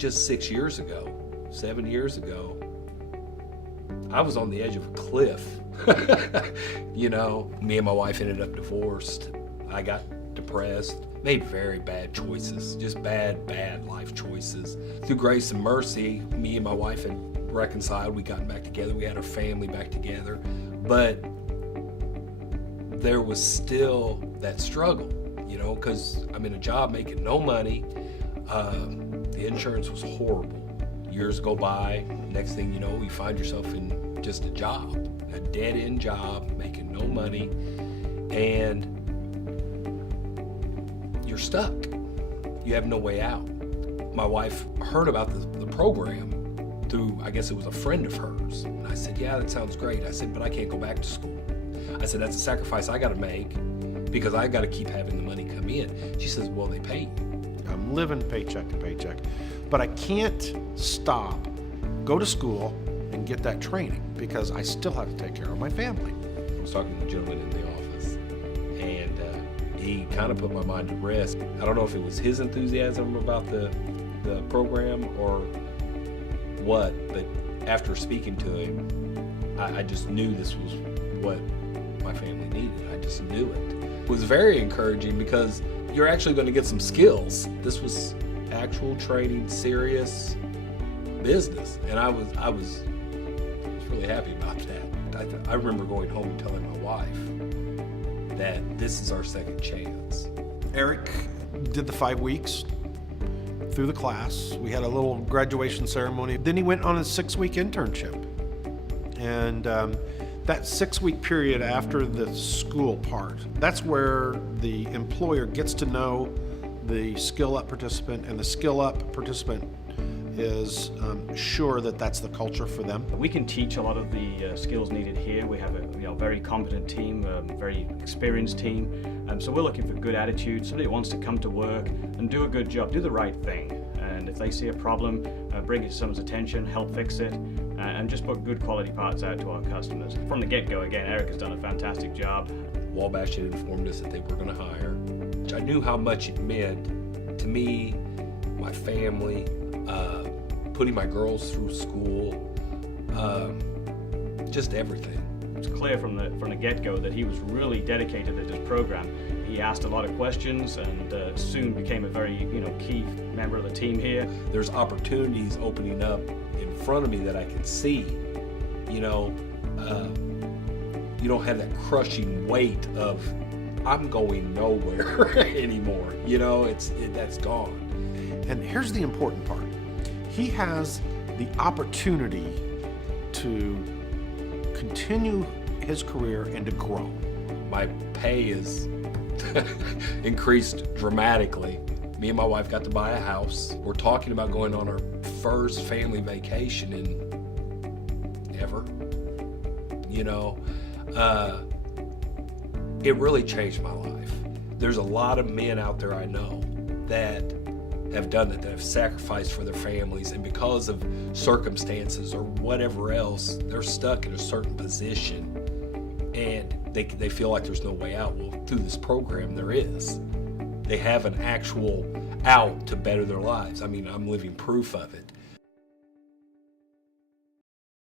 just 6 years ago, 7 years ago, I was on the edge of a cliff. You know, me and my wife ended up divorced. I got depressed, made very bad choices, just bad life choices. Through grace and mercy, me and my wife had reconciled. We gotten back together. We had our family back together. But there was still that struggle, you know, because I'm in a job making no money. The insurance was horrible. Years go by, next thing you know, you find yourself in just a job, a dead-end job, making no money, and you're stuck. You have no way out. My wife heard about the program through, I guess it was a friend of hers. And I said, yeah, that sounds great. I said, but I can't go back to school. I said, that's a sacrifice I gotta make because I gotta keep having the money come in. She says, well, they pay you. I'm living paycheck to paycheck, but I can't stop, go to school, and get that training because I still have to take care of my family. I was talking to the gentleman in the office, and he kind of put my mind at rest. I don't know if it was his enthusiasm about the program or what, but after speaking to him, I just knew this was what my family needed. I just knew it. It was very encouraging because you're actually going to get some skills. This was actual training, serious business, and I was really happy about that. I remember going home and telling my wife that this is our second chance. Eric did the 5 weeks through the class. We had a little graduation ceremony. Then he went on a 6-week internship. And that 6-week period after the school part, that's where the employer gets to know the skill up participant, and the skill up participant is sure that that's the culture for them. We can teach a lot of the skills needed here. We have a very competent team, very experienced team. So we're looking for good attitude, somebody who wants to come to work and do a good job, do the right thing. And if they see a problem, bring it to someone's attention, help fix it, and just put good quality parts out to our customers. From the get-go, again, Eric has done a fantastic job. Wabash had informed us that they were going to hire. I knew how much it meant to me, my family, putting my girls through school, just everything. It's clear from the get-go that he was really dedicated to this program. He asked a lot of questions and soon became a very key member of the team here. There's opportunities opening up in front of me that I can see. You don't have that crushing weight of I'm going nowhere anymore. That's gone. And here's the important part. He has the opportunity to continue his career and to grow. My pay is increased dramatically. Me and my wife got to buy a house. We're talking about going on our first family vacation in ever. It really changed my life. There's a lot of men out there I know that have done that have sacrificed for their families, and because of circumstances or whatever else, they're stuck in a certain position and they feel like there's no way out. Well, through this program, there is. They have an actual out to better their lives. I mean, I'm living proof of it.